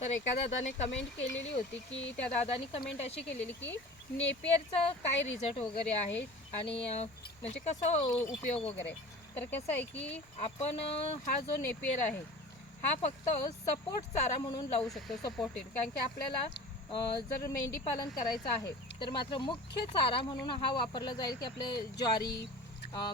तर एका दादाने कमेंट केलेली होती की त्या दादाने कमेंट अशी केलेली की नेपियरचा काय रिझल्ट वगैरे आहे आणि म्हणजे कसं उपयोग वगैरे? तर कसं आहे की आपण हा जो नेपियर आहे हा फक्त सपोर्ट चारा म्हणून लावू शकतो सपोर्टेड कारण की आपल्याला जर मेंढी पालन करायचं आहे तर मात्र मुख्य चारा म्हणून हा वापरला जाईल की आपले ज्वारी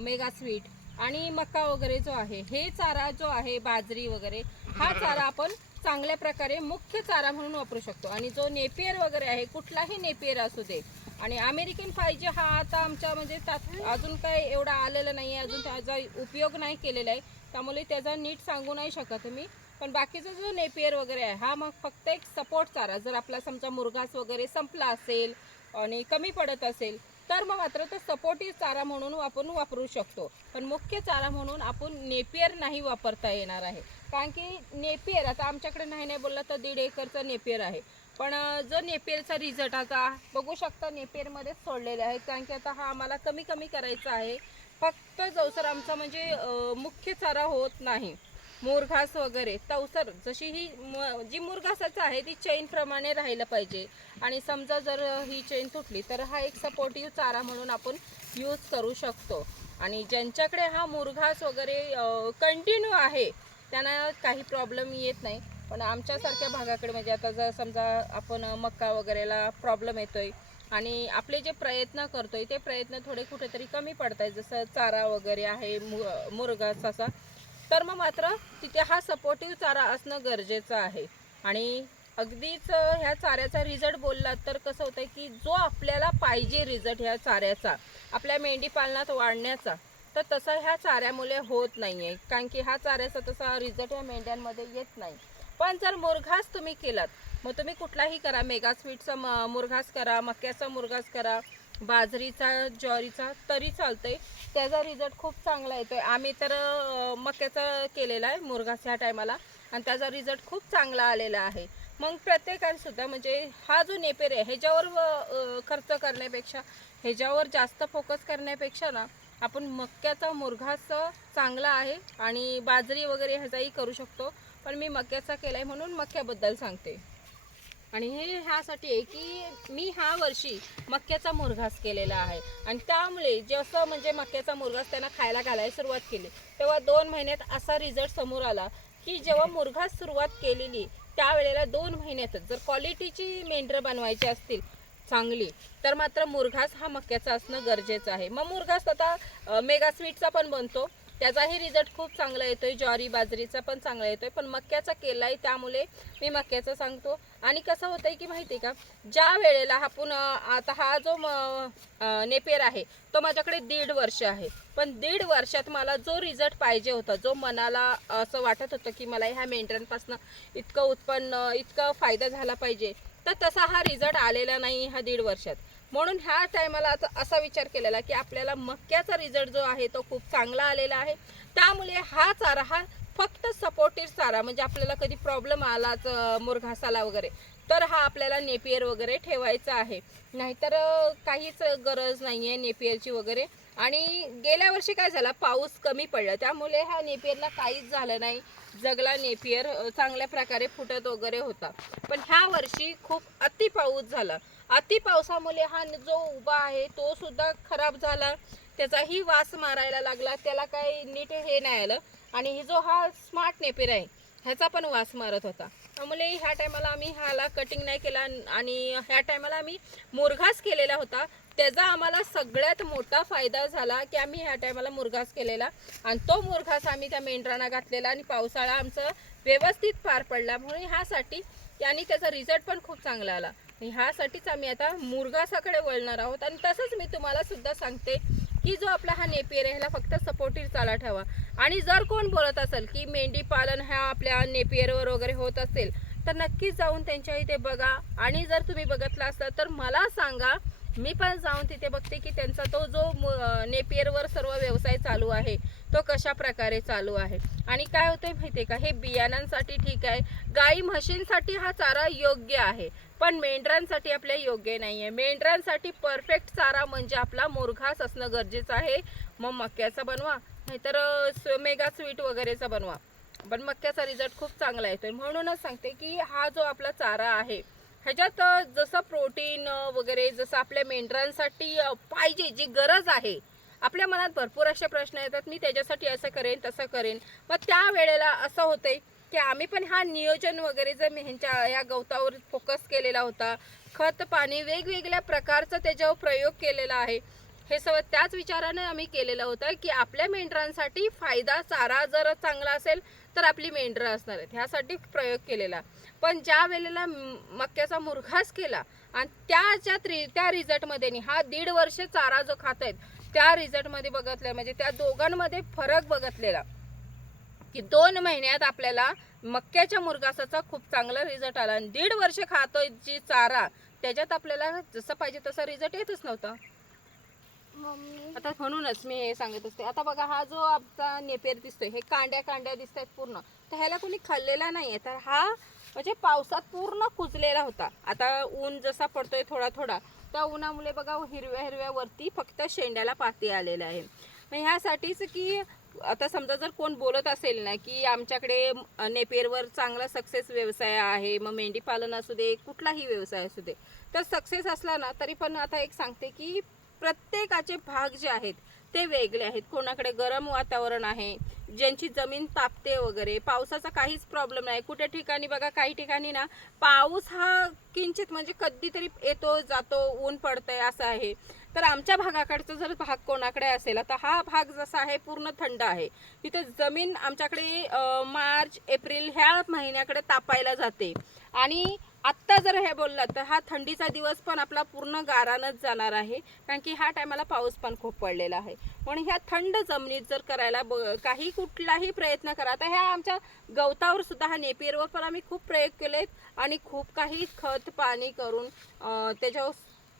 मेगा स्वीट आणि मका वगैरे जो आहे हे चारा जो आहे बाजरी वगैरे हा चारा आपण चांगल्या प्रकारे मुख्य चारा म्हणून वापरू शकतो. आणि जो नेपियर वगैरे आहे कुठलाही नेपियर असू दे. आणि अमेरिकन पाहिजे हा आता आमच्या म्हणजे त्यात अजून काय एवढा आलेला नाही आहे अजून त्याचा उपयोग नाही केलेला आहे. त्यामुळे त्याचा नीट सांगू नाही शकत मी. पण बाकीचा जो नेपियर वगैरे आहे हा मग फक्त एक सपोर्ट चारा. जर आपला समजा मुरघास वगैरे संपला असेल आणि कमी पडत असेल तर मग मात्र तो सपोर्टिव्ह चारा म्हणून आपण वापरू शकतो. पण मुख्य चारा म्हणून आपण नेपियर नाही वापरता येणार आहे. कारण की नेपियर आता आमच्याकडे नाही नाही बोलला तर दीड एकरचा नेपियर आहे. पण जो नेपियरचा रिझल्ट आता बघू शकता नेपियरमध्येच सोडलेले आहेत. कारण की आता हा आम्हाला कमी कमी करायचा आहे. फक्त जवसर आमचा म्हणजे मुख्य चारा होत नाही. मुरघास वगैरे तवसर जशी ही म- जी मुरघासाचं आहे ती चेनप्रमाणे राहिलं पाहिजे. आणि समजा जर ही चेन तुटली तर हा एक सपोर्टिव्ह चारा म्हणून आपण यूज करू शकतो. आणि ज्यांच्याकडे हा मुरघास वगैरे कंटिन्यू आहे त्यांना काही प्रॉब्लेम येत नाही. पण आमच्यासारख्या भागाकडे म्हणजे आता जर समजा आपण मक्का वगैरेला प्रॉब्लेम येतोय आणि आपले जे प्रयत्न करतोय ते प्रयत्न थोडे कुठेतरी कमी पडत आहेत जसं चारा वगैरे आहे मु मुरघास असा तर मग मात्र तिथे हा सपोर्टिव्ह चारा असणं गरजेचं आहे. आणि अगदीच ह्या चाऱ्याचा रिझल्ट बोललात तर कसं होतं की जो आपल्याला पाहिजे रिझल्ट ह्या चाऱ्याचा आपल्या मेंढीपालनात वाढण्याचा तर तसं ह्या चाऱ्यामुळे होत नाही आहे कारण की हा चाऱ्याचा तसा रिझल्ट ह्या मेंढ्यांमध्ये येत नाही. पण जर मुरघास तुम्ही केलात मग तुम्ही कुठलाही करा. मेगा स्वीटचा म मुरघास करा मक्याचा मुरघास करा बाजरीचा ज्वारीचा तरी चालतंय. त्याचा रिझल्ट खूप चांगला येतो आहे आम्ही तर मक्याचा केलेला आहे मुरघास ह्या टायमाला आणि त्याचा रिझल्ट खूप चांगला आलेला आहे. मग प्रत्येकाने सुद्धा म्हणजे हा जो नेपेर आहे ह्याच्यावर खर्च करण्यापेक्षा ह्याच्यावर जास्त फोकस करण्यापेक्षा ना आपण मक्याचा मुरघास चांगला आहे आणि बाजरी वगैरे ह्याचाही करू शकतो. पण मी मक्याचा केला आहे म्हणून मक्याबद्दल सांगते. आणि हे ह्यासाठी आहे की मी ह्या वर्षी मक्याचा मुरघास केलेला आहे. आणि त्यामुळे जसं म्हणजे मक्याचा मुरघास त्यांना खायला घालायला सुरुवात केली तेव्हा दोन महिन्यात असा रिझल्ट समोर आला की जेव्हा मुरघास सुरुवात केलेली त्यावेळेला दोन महिन्यातच जर क्वालिटीची मेंढरं बनवायची असतील चांगली. तर मात्र मुरघास हा मक्याचा असणं गरजेचं आहे. मग मुरघास आता मेगा स्वीटचा पण बनतो. त्याचाही रिझल्ट खूप चांगला येतोय. ज्वारी बाजरीचा पण चांगला येतोय. पण मक्याचा केलाय त्यामुळे मी मक्याचा सांगतो. आणि कसं होतंय की माहिती आहे का? ज्या वेळेला आपण आता हा जो नेपेर आहे तो माझ्याकडे दीड वर्ष आहे. पण दीड वर्षात मला जो रिझल्ट पाहिजे होता जो मनाला असं वाटत होतं की मला ह्या मेंढरांपासून इतकं उत्पन्न इतका फायदा झाला पाहिजे तर तसा हा रिझल्ट आलेला नाही ह्या दीड वर्षात. म्हणून ह्या टायमाला आता असा विचार केलेला की आपल्याला मक्याचा रिझल्ट जो आहे तो खूप चांगला आलेला आहे. त्यामुळे हा चारा हा फक्त सपोर्टिव्ह चारा म्हणजे आपल्याला कधी प्रॉब्लेम आलाच मुरघासाला वगैरे तर हा आपल्याला नेपियर वगैरे ठेवायचा आहे. नाहीतर काहीच गरज नाही आहे नेपियरची वगैरे. आणि गेल्या वर्षी काय झाला पाऊस कमी पडला. त्यामुळे ह्या नेपियरला काहीच झालं नाही. जगला नेपियर चांगल्या प्रकारे फुटत वगैरे होता. पण ह्या वर्षी खूप अति पाऊस झाला. अति पावसामुळे हा जो उभा आहे तो सुद्धा खराब झाला. त्याचाही वास मारायला लागला. त्याला काही नीट हे नाही आलं. आणि ही जो हा स्मार्ट नेपियर आहे ह्याचा पण वास मारत होता. त्यामुळे ह्या टायमाला आम्ही ह्याला कटिंग नाही केला आणि ह्या टायमाला आम्ही मुरघास केलेला होता. त्याचा आम्हाला सगळ्यात मोठा फायदा झाला की आम्ही ह्या टायमाला मुरघास केलेला. आणि तो मुरघास आम्ही त्या मेंढरांना घातलेला आणि पावसाळा आमचं व्यवस्थित पार पडला. म्हणून ह्यासाठी आणि त्याचा रिझल्ट पण खूप चांगला आला. आणि ह्यासाठीच आम्ही आता मुरघासाकडे वळणार आहोत. आणि तसंच मी तुम्हाला सुद्धा सांगते की जो आपला हा नेपियर आहे ह्याला फक्त सपोर्टिव्ह चाला ठेवा. आणि जर कोण बोलत असेल की मेंढी पालन ह्या आपल्या नेपियरवर वगैरे होत असेल तर नक्कीच जाऊन त्यांच्या इथे बघा. आणि जर तुम्ही बघितला असतं तर मला सांगा मी पण जाऊन तिथे बघते की त्यांचा तो जो मु- नेपियरवर सर्व व्यवसाय चालू आहे तो कशा प्रकारे चालू आहे. आणि काय होतंय आहे का? हे बियाणांसाठी ठीक आहे. गाई म्हशींसाठी हा चारा योग्य आहे. पण मेंढरांसाठी आपल्या योग्य नाही आहे मेंढरांसाठी परफेक्ट चारा म्हणजे आपला मुरघास असणं गरजेचं आहे. मग मक्याचा बनवा नाहीतर मेगा स्वीट वगैरेचा बनवा. पण मक्याचा रिझल्ट खूप चांगला येतो म्हणूनच सांगते की हा जो आपला चारा आहे ह्याच्यात जसं प्रोटीन वगैरे जसं आपल्या मेंढरांसाठी पाहिजे जी गरज आहे आपल्या मनात भरपूर असे प्रश्न येतात. मी त्याच्यासाठी असं करेन तसं करेन. मग त्या वेळेला असं होतंय की आम्ही पण हा नियोजन वगैरे जर मी ह्यांच्या या गवतावर फोकस केलेला होता खत पाणी वेगवेगळ्या प्रकारचा त्याच्यावर प्रयोग केलेला आहे. हे सगळं त्याच विचाराने आम्ही केलेलं होतं की आपल्या मेंढरांसाठी फायदा चारा जर चांगला असेल तर आपली मेंढरं असणार आहेत. ह्यासाठी प्रयोग केलेला. पण ज्या वेळेला मक्याचा मुरघास केला आणि त्याच्या त्रि त्या रिझल्टमध्ये हा दीड वर्ष चारा जो खात आहेत त्या रिझल्टमध्ये बघितलं म्हणजे त्या दोघांमध्ये फरक बघितलेला. की दोन महिन्यात आपल्याला मक्याच्या मुरघासाचा खूप चांगला रिझल्ट आला. आणि दीड वर्ष खातोय जी चारा त्याच्यात आपल्याला जसं पाहिजे तसा रिझल्ट येतच नव्हता. आता म्हणूनच मी हे सांगत असते. आता बघा हा जो आमचा नेपेर दिसतोय हे कांड्या कांड्या दिसत आहेत पूर्ण. तर ह्याला कोणी खाल्लेला नाहीये. तर हा म्हणजे पावसात पूर्ण कुजलेला होता. आता ऊन जसा पडतोय थोडा थोडा त्या उन्हामुळे बघा हिरव्या हिरव्या वरती फक्त शेंड्याला पाती आलेलं आहे मग ह्यासाठीच की आता समजा जर कोण बोलत असेल ना की आमच्याकडे नेपेरवर चांगला सक्सेस व्यवसाय आहे मग मेंढी पालन असू दे कुठलाही व्यवसाय असू दे तर सक्सेस असला ना तरी पण आता एक सांगते की प्रत्येकाचे भाग जे आहेत ते वेगळे आहेत. कोणाकडे गरम वातावरण आहे ज्यांची जमीन तापते वगैरे पावसाचा काहीच प्रॉब्लेम नाही. कुठे ठिकाणी बघा काही ठिकाणी ना पाऊस हा किंचित म्हणजे कधीतरी येतो जातो ऊन पडतंय असं आहे. तर आमच्या भागाकडचा जर भाग कोणाकडे असेल तर हा भाग जसा आहे पूर्ण थंड आहे. तिथे जमीन आमच्याकडे मार्च एप्रिल ह्या महिन्याकडे तापायला जाते. आणि आत्ता जर हे बोललात तर हा थंडीचा दिवस पण आपला पूर्ण गारानच जाणार आहे कारण की ह्या टायमाला पाऊस पण खूप पडलेला आहे. म्हणून ह्या थंड जमिनीत जर करायला ब- काही कुठलाही प्रयत्न करा आता ह्या आमच्या गवतावर सुद्धा हा नेपियरवर पण आम्ही खूप प्रयोग केलेत आणि खूप काही खत पाणी करून त्याच्यावर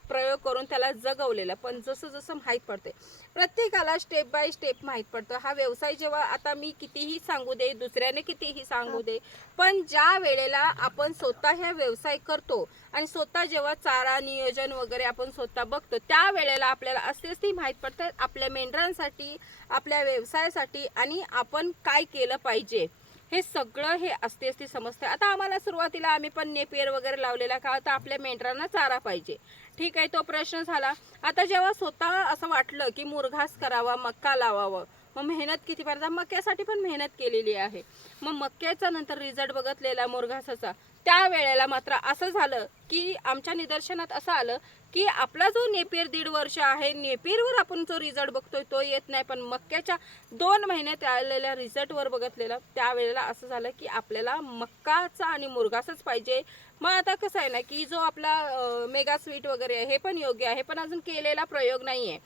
प्रयोग करून त्याला जगवलेलं पण जसं जसं माहीत पडते प्रत्येकाला स्टेप बाय स्टेप माहीत पडतं. हा व्यवसाय जेव्हा आता मी कितीही सांगू दे दुसऱ्याने कितीही सांगू दे पण ज्या वेळेला आपण स्वतः ह्या व्यवसाय करतो आणि स्वतः जेव्हा चारा नियोजन वगैरे आपण स्वतः बघतो त्या वेळेला आपल्याला असेच माहीत पडतं आपल्या मेंढरांसाठी आपल्या व्यवसायासाठी आणि आपण काय केलं पाहिजे. हे सगळं हे असते असते समजतं. आता आम्हाला सुरुवातीला आम्ही पण नेपियर वगैरे लावलेला का? तर आपल्या मेंढरांना चारा पाहिजे. ठीक आहे तो प्रश्न झाला. आता जेव्हा स्वतः असं वाटलं की मुरघास करावा मक्का लावावं मग मेहनत किती पर्यंत मक्यासाठी पण मेहनत केलेली आहे. मग मक्याचा नंतर रिझल्ट बघतलेला मुरघासाचा. त्या वेळेला मात्र असं झालं की आमच्या निदर्शनात असं आलं की आपला जो नेपियर दीड वर्ष आहे नेपियरवर आपण जो रिझल्ट बघतोय तो येत नाही. पण मक्क्याच्या दोन महिन्यात आलेल्या रिझल्टवर बघितलेलं त्यावेळेला असं झालं की आपल्याला मक्काचा आणि मुरघासच पाहिजे. मग आता कसं आहे ना की जो आपला मेगा स्वीट वगैरे हे पण योग्य आहे पण अजून केलेला प्रयोग नाही आहे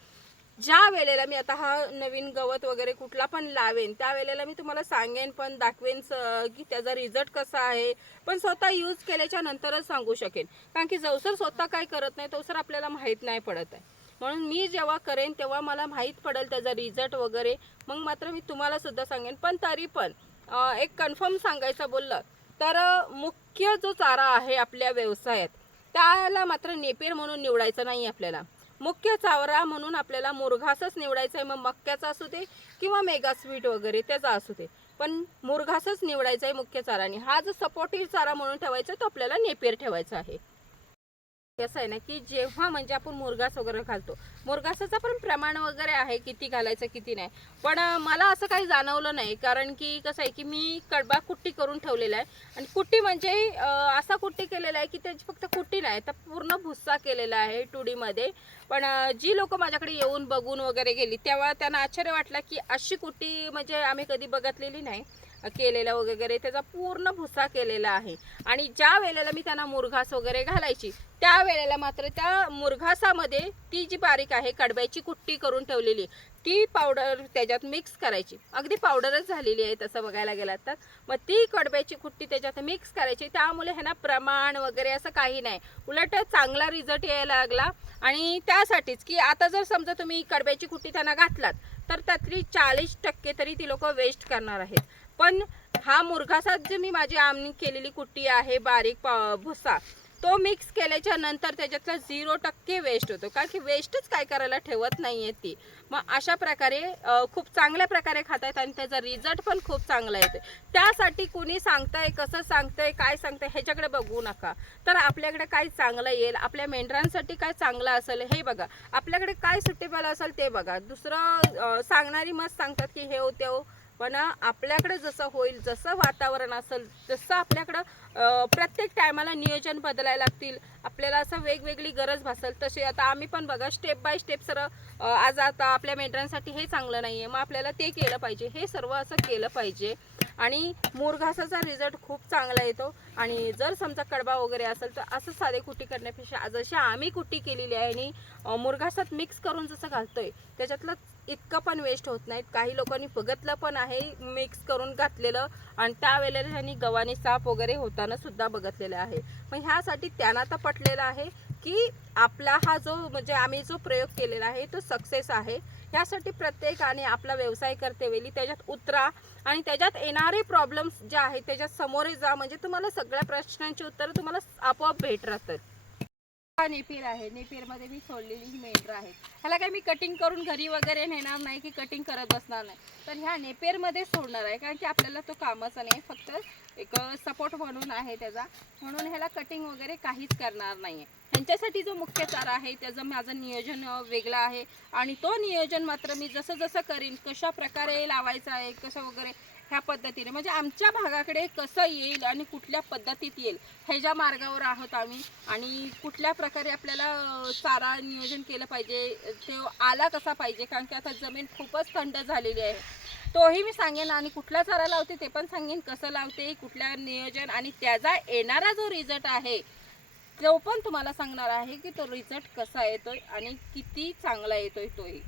ज्या वेळेला मी आता हा नवीन गवत वगैरे कुठला पण लावेन त्यावेळेला मी तुम्हाला सांगेन पण दाखवेन स- की त्याचा रिझल्ट कसा आहे. पण स्वतः यूज केल्याच्या नंतरच सांगू शकेन. कारण की जवसर स्वतः काय करत नाही तोसर आपल्याला माहीत नाही पडत आहे. म्हणून मी जेव्हा करेन तेव्हा मला माहीत पडेल त्याचा रिझल्ट वगैरे. मग मात्र मी तुम्हाला सुद्धा सांगेन. पण तरी पण एक कन्फर्म सांगायचं बोललं तर मुख्य जो चारा आहे आपल्या व्यवसायात त्याला मात्र नेपेर म्हणून निवडायचं नाही आपल्याला. मुख्य चावरा म्हणून आपल्याला मुरघासच निवडायचा आहे मग मक्याचा असू दे किंवा मेगा स्वीट वगैरे त्याचा असू दे. पण मुरघासच निवडायचा आहे मुख्य चाराने. हा जो सपोर्टिव्ह चारा म्हणून ठेवायचा तो आपल्याला नेपेर ठेवायचा आहे. कसं आहे ना की जेव्हा म्हणजे आपण मुरघास वगैरे घालतो मुरघासाचं पण प्रमाण वगैरे आहे किती घालायचं किती नाही. पण मला असं काही जाणवलं नाही कारण की कसं आहे की मी कडबा कुट्टी करून ठेवलेला आहे. आणि कुट्टी म्हणजे असा कुट्टी केलेला आहे की त्याची फक्त कुट्टी नाही तर पूर्ण भुस्सा केलेला आहे टुडीमध्ये. पण जी लोक माझ्याकडे येऊन बघून वगैरे गेली तेव्हा त्यांना आश्चर्य वाटलं की अशी कुट्टी म्हणजे आम्ही कधी बघितलेली नाही. केलेला वगैरे त्याचा पूर्ण भुसा केलेला आहे. आणि ज्या वेळेला मी त्यांना मुरघास वगैरे घालायची त्या वेळेला मात्र त्या मुरघासामध्ये ती जी बारीक आहे कडब्याची कुट्टी करून ठेवलेली ती पावडर त्याच्यात मिक्स करायची. अगदी पावडरच झालेली आहे तसं बघायला गेलात तर. मग ती कडब्याची कुट्टी त्याच्यात मिक्स करायची. त्यामुळे ह्यांना प्रमाण वगैरे असं काही नाही. उलट चांगला रिझल्ट यायला लागला. आणि त्यासाठीच की आता जर समजा तुम्ही कडब्याची कुट्टी त्यांना घातलात तर त्यातली चाळीस टक्के तरी ती लोक वेस्ट करणार आहेत. पण हा मुरघासात जे मी माझी आमणी केलेली कुट्टी आहे बारीक पा- भुसा तो मिक्स केल्याच्यानंतर त्याच्यातला झिरो टक्के वेस्ट होतो. कारण की वेस्टच काय करायला ठेवत नाही आहे ती. मग अशा प्रकारे खूप चांगल्या प्रकारे खातायत आणि त्याचा रिझल्ट पण खूप चांगला येतो त्यासाठी कुणी सांगताय कसं सांगतंय काय सांगतंय ह्याच्याकडे बघू नका. तर आपल्याकडे काय चांगलं येईल? आपल्या मेंढरांसाठी काय चांगलं असेल? हे बघा. आपल्याकडे काय सुटेबल असेल ते बघा. दुसरं सांगणारी मस्त सांगतात की हे हो ते हो. पण आपल्याकडे जसं होईल जसं वातावरण असेल तसं आपल्याकडं प्रत्येक टायमाला नियोजन बदलायला लागतील आपल्याला असं वेगवेगळी गरज भासेल तसे आता आम्ही पण बघा स्टेप बाय स्टेप सर आज आता आपल्या मेंढरांसाठी हे चांगलं नाही आहे मग आपल्याला ते केलं पाहिजे हे सर्व असं केलं पाहिजे. आणि मुरघासाचा रिझल्ट खूप चांगला येतो. आणि जर समजा कडबा वगैरे असेल तर असं साधे कुटी करण्यापेक्षा जशी आम्ही कुटी केलेली आहे आणि मुरघासात मिक्स करून जसं घालतोय त्याच्यातलं इतकं पण वेस्ट होत नाहीत. काही लोकांनी बघितलं पण आहे मिक्स करून घातलेलं आणि त्यावेळेला त्यांनी गव्हाणी साप वगैरे होताना सुद्धा बघितलेलं आहे. मग ह्यासाठी त्यांना तर पटलेलं आहे की आपला हा जो म्हणजे आम्ही जो प्रयोग केलेला आहे तो सक्सेस आहे. यासाठी प्रत्येकाने आपला व्यवसाय करते वेळी त्याच्यात उतरा आणि त्याच्यात येणारे प्रॉब्लेम्स जे आहेत त्याच्यात समोरे जा. म्हणजे तुम्हाला सगळ्या प्रश्नांची उत्तरं तुम्हाला आपोआप भेट राहतात. हा आहे. नेपीरमध्ये मी सोडलेली ही मेंढरं ह्याला काही मी कटिंग करून घरी वगैरे नेणार नाही की कटिंग करत बसणार नाही. तर ह्या नेपियरमध्ये सोडणार आहे. कारण की आपल्याला तो कामाचा नाही. फक्त एक सपोर्ट म्हणून आहे त्याचा. म्हणून ह्याला कटिंग वगैरे काहीच करणार नाही आहे ह्यांच्यासाठी जो मुख्य चारा आहे त्याचं माझं नियोजन वेगळं आहे. आणि तो नियोजन मात्र मी जसं जसं करीन कशा प्रकारे लावायचं आहे कसं वगैरे ह्या पद्धतीने. म्हणजे आमच्या भागाकडे कसं येईल आणि कुठल्या पद्धतीत येईल ह्याच्या मार्गावर आहोत आम्ही आणि कुठल्या प्रकारे आपल्याला चारा नियोजन केलं पाहिजे ते आला कसा पाहिजे कारण की आता जमीन खूपच थंड झालेली आहे. तोही मी सांगेन आणि कुठला चारा लावते ते पण सांगेन कसं लावते कुठल्या नियोजन आणि त्याचा येणारा जो रिझल्ट आहे तो पण तुम्हाला सांगणार आहे की तो रिझल्ट कसा येतोय आणि किती चांगला येतोय तोही.